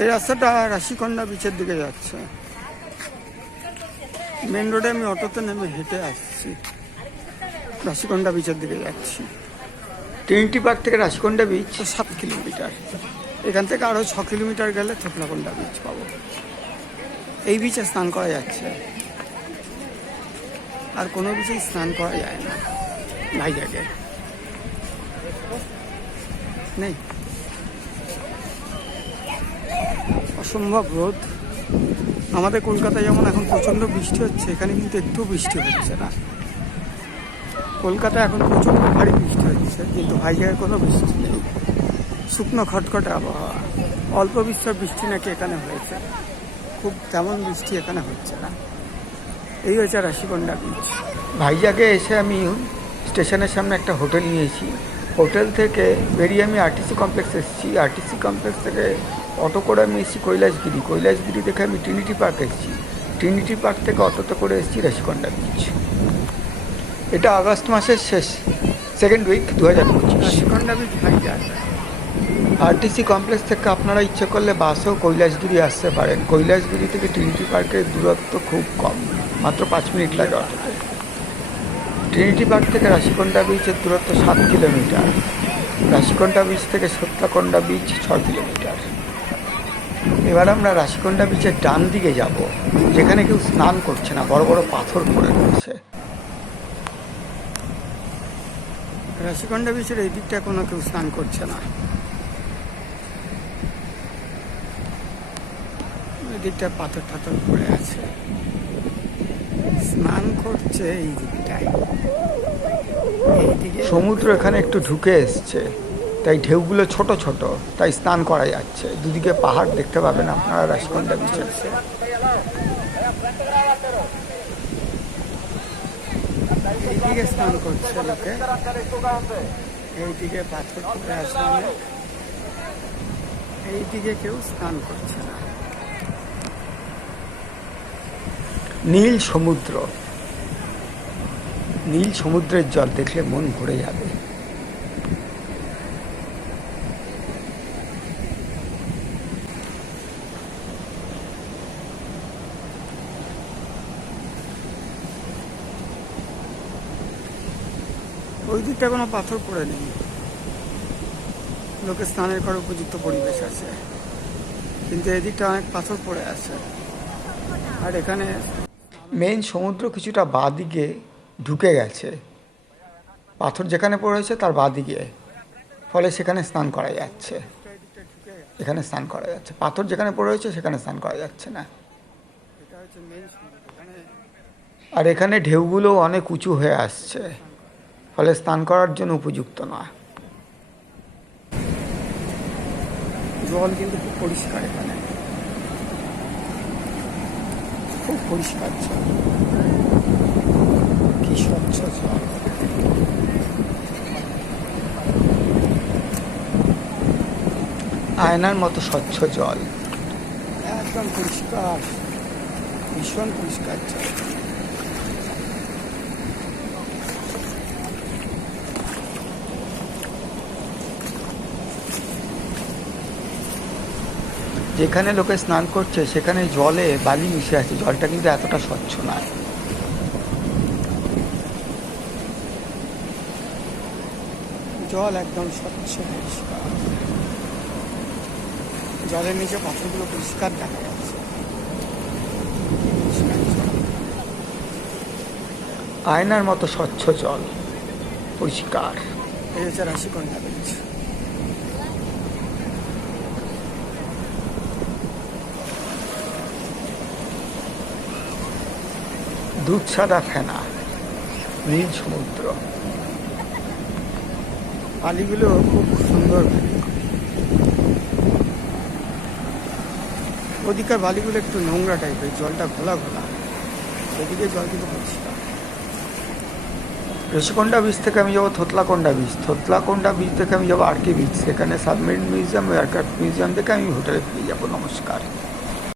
এই রাস্তাটা রাশিকন্যা বিচের দিকে যাচ্ছে। মেন রোডে আমি অটোতে নেমে হেঁটে আসছি। রাশিকন্ডা বিচের দিকে যাচ্ছি। ট্রিনিটি পার্ক থেকে রাশিকন্ডা বিচ সাত কিলোমিটার এখান থেকে আরও ছ কিলোমিটার গেলে থোকলাকন্ডা বিচ পাবো। এই বিচে স্নান করা যাচ্ছে। আর কোনো বিচেই স্নান করা যায় না। ভাইজাকে নেই? অসম্ভব রোদ। আমাদের কলকাতায় যেমন এখন প্রচণ্ড বৃষ্টি হচ্ছে, এখানে কিন্তু একটু বৃষ্টি হচ্ছে না। কলকাতায় এখন প্রচণ্ড ভারী বৃষ্টি হচ্ছে, কিন্তু ভাইজাগে কোনো বৃষ্টি নেই। শুকনো খটখটে আবহাওয়া। অল্প বিস্তর বৃষ্টি নাকি এখানে হয়েছে। খুব তেমন বৃষ্টি এখানে হচ্ছে না। এই হয়েছে রাশিকন্ডা বিচ ভাইজাগে এসে আমি স্টেশনের সামনে একটা হোটেল নিয়েছি। হোটেল থেকে বেরিয়ে আমি আরটিসি কমপ্লেক্স এসেছি। আরটিসি কমপ্লেক্স থেকে অটো করে আমি এসেছি কৈলাসগিরি। কৈলাসগিরি থেকে আমি ট্রিনিটি পার্ক এসেছি। ট্রিনিটি পার্ক থেকে অটোতে করে এসেছি রাশিকন্ডা বিচ এটা আগস্ট মাসের শেষ সেকেন্ড উইক দু হাজার পঁচিশ Rushikonda beach Vizag RTC complex থেকে আপনারা ইচ্ছে করলে বাসেও কৈলাসগিরি আসতে পারেন। কৈলাসগিরি থেকে ট্রিনিটি পার্কের দূরত্ব খুব কম মাত্র পাঁচ মিনিট লাগে অটোতে। ট্রিনিটি পার্ক থেকে রাশিকন্ডা বিচের দূরত্ব সাত কিলোমিটার। রাশিকন্ডা বিচ থেকে সত্যাকন্ডা বিচ ছ কিলোমিটার। এবার আমরা রাশিকন্ডা বিচের ডান দিকে যাব, যেখানে কেউ স্নান করছে না, বড় বড় পাথর পড়ে রয়েছে। রাশিকন্ডা বিচের এই দিকটা কোনো কেউ স্নান করছে না। দিকটা পাথর টাথর পড়ে আছে। স্নান করছে এই দিকটায়। সমুদ্র এখানে একটু ঢুকে এসছে। তাই ঢেউগুলো ছোট ছোট, তাই স্নান করা যাচ্ছে। দুদিকে পাহাড় দেখতে পাবেন আপনারা রাজকন্ডা বিচে কেউ স্নান করছে না। নীল সমুদ্র। নীল সমুদ্রের জল দেখলে মন ভরে যাবে। ওই দিকটা কোনো পাথর পড়ে নেই। লোকে স্নানের করার উপযুক্ত পরিবেশ আছে। কিন্তু এদিকটা অনেক পাথর পড়ে আছে। আর এখানে মেন সমুদ্র কিছুটা বাদিকে ঢুকে গেছে। পাথর যেখানে পড়েছে তার বাদিকে। ফলে সেখানে স্নান করা যাচ্ছে। এখানে স্নান করা যাচ্ছে। পাথর যেখানে পড়েছে সেখানে স্নান করা যাচ্ছে না। আর এখানে ঢেউগুলো অনেক উঁচু হয়ে আসছে। ফলে স্নান করার জন্য উপযুক্ত নয়। জল কিন্তু খুব পরিষ্কার এখানে। খুব পরিষ্কার জল। কি স্বচ্ছ জল। আয়নার মতো স্বচ্ছ জল। একদম পরিষ্কার। ভীষণ পরিষ্কার জল। যেখানে লোকে স্নান করছে, সেখানে জলে বালি মিশে আছে। জলটা কিন্তু এতটা স্বচ্ছ নয়। জল একদম স্বচ্ছ পরিষ্কার। জলের নিচে পাথরগুলো পরিষ্কার দেখা যাচ্ছে। আয়নার মতো স্বচ্ছ জল। পরিষ্কার। এই হচ্ছে রাশিকন্যা বিচ দুধ সাদা ফেনা, নীল সমুদ্র। বালিগুলো খুব সুন্দর ওদিকার বালিগুলো একটু নোংরা টাইপের, জলটা ঘোলা ঘোলা। এদিকে জল কিন্তু পরিষ্কার ঋষিকোন্ডা বীচ থেকে আমি যাব থতলাকোন্ডা বীচ থতলাকোন্ডা বীচ থেকে আমি যাব আর কে বীচ সেখানে সাবমেরিন মিউজিয়াম এয়ারক্রাফট মিউজিয়াম থেকে আমি হোটেলে ফিরে যাব। নমস্কার।